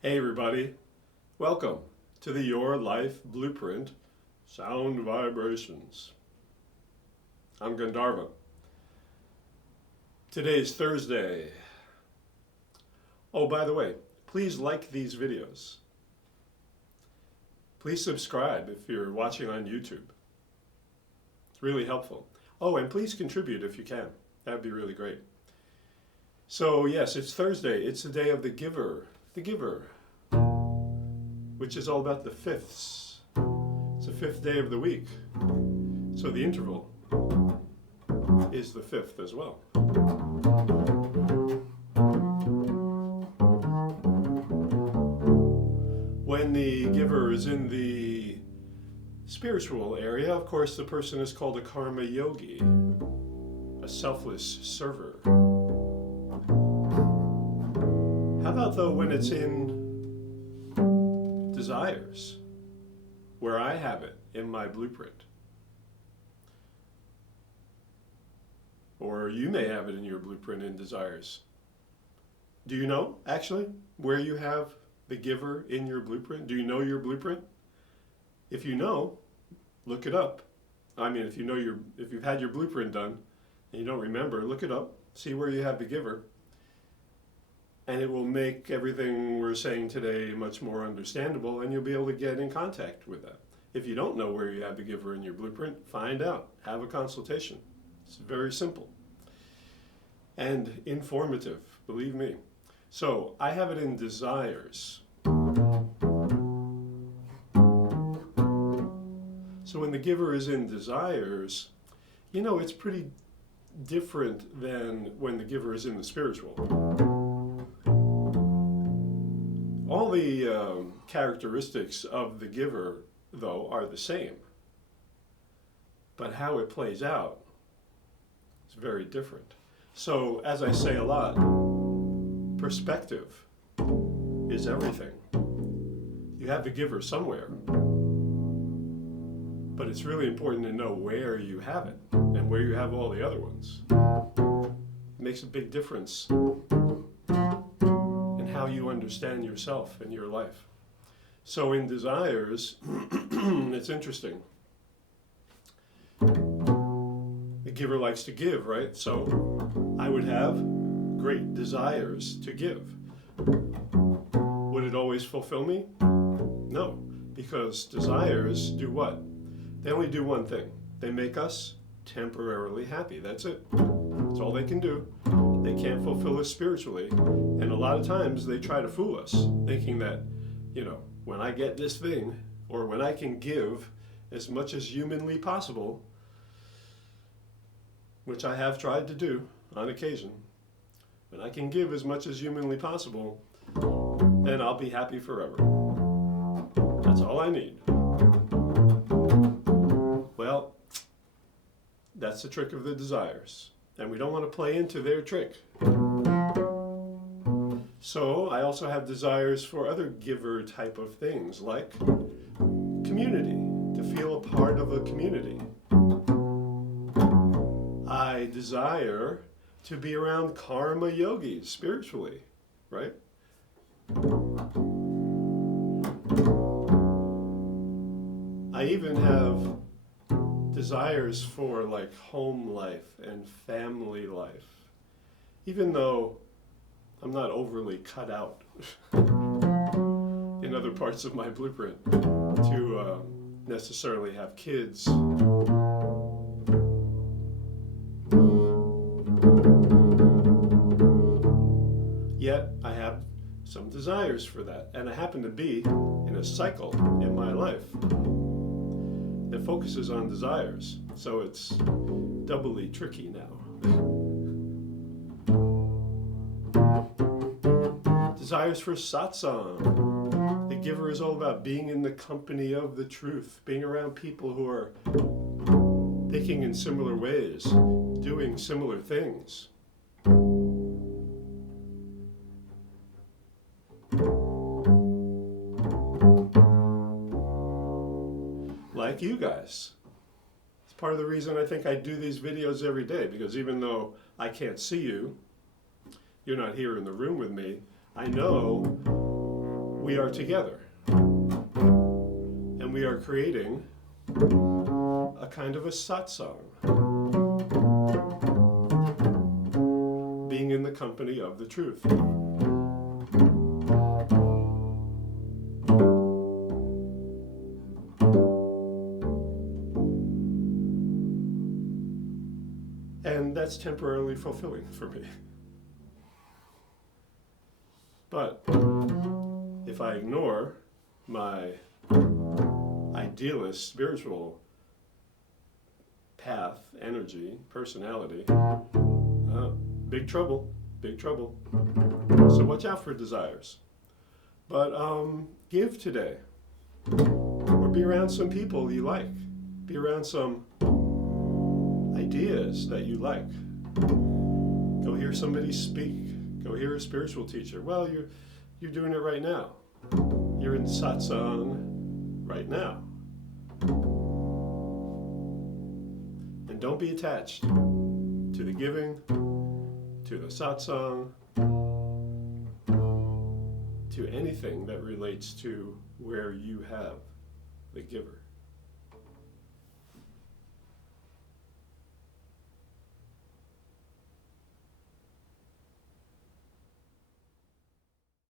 Hey everybody, welcome to the Your Life Blueprint Sound Vibrations. I'm Gandharva. Today's Thursday. Oh, by the way, please like these videos. Please subscribe if you're watching on YouTube. It's really helpful. Oh, and please contribute if you can. That'd be really great. So yes, it's Thursday. It's the day of the giver. The giver, which is all about the fifths. It's the fifth day of the week. So the interval is the fifth as well. When the giver is in the spiritual area, of course, the person is called a karma yogi, a selfless server. How about though when it's in desires, where I have it in my blueprint? Or you may have it in your blueprint in desires. Do you know, actually, where you have the giver in your blueprint? Do you know your blueprint? If you know, look it up. I mean, if you've had your blueprint done and you don't remember, look it up, see where you have the giver. And it will make everything we're saying today much more understandable, and you'll be able to get in contact with that. If you don't know where you have the giver in your blueprint, find out. Have a consultation. It's very simple and informative, believe me. So I have it in desires. So when the giver is in desires, you know, it's pretty different than when the giver is in the spiritual. All the characteristics of the giver, though, are the same. But how it plays out is very different. So, as I say a lot, perspective is everything. You have the giver somewhere, but it's really important to know where you have it and where you have all the other ones. It makes a big difference how you understand yourself and your life. So in desires, it's interesting. The giver likes to give, right? So I would have great desires to give. Would it always fulfill me? No, because desires do what? They only do one thing. They make us temporarily happy. That's it. That's all they can do. They can't fulfill us spiritually. And a lot of times they try to fool us, thinking that, you know, when I get this thing, or when I can give as much as humanly possible, which I have tried to do on occasion, when I can give as much as humanly possible, then I'll be happy forever. That's all I need. Well, that's the trick of the desires. And we don't want to play into their trick. So I also have desires for other giver type of things, like community, to feel a part of a community. I desire to be around karma yogis spiritually, right? I even have desires for like home life and family life, even though I'm not overly cut out in other parts of my blueprint to necessarily have kids. Yet I have some desires for that, and I happen to be in a cycle in my life that focuses on desires, so it's doubly tricky now. Desires for satsang. The giver is all about being in the company of the truth, being around people who are thinking in similar ways, doing similar things. Like you guys. It's part of the reason I think I do these videos every day, because even though I can't see you, you're not here in the room with me, I know we are together. And we are creating a kind of a satsang, being in the company of the truth. And that's temporarily fulfilling for me. But if I ignore my idealist, spiritual path, energy, personality, big trouble, big trouble. So watch out for desires. But give today. Or be around some people you like. Be around some ideas that you like. Go hear somebody speak. Go hear a spiritual teacher. Well, you're doing it right now. You're in satsang right now. And don't be attached to the giving, to the satsang, to anything that relates to where you have the giver.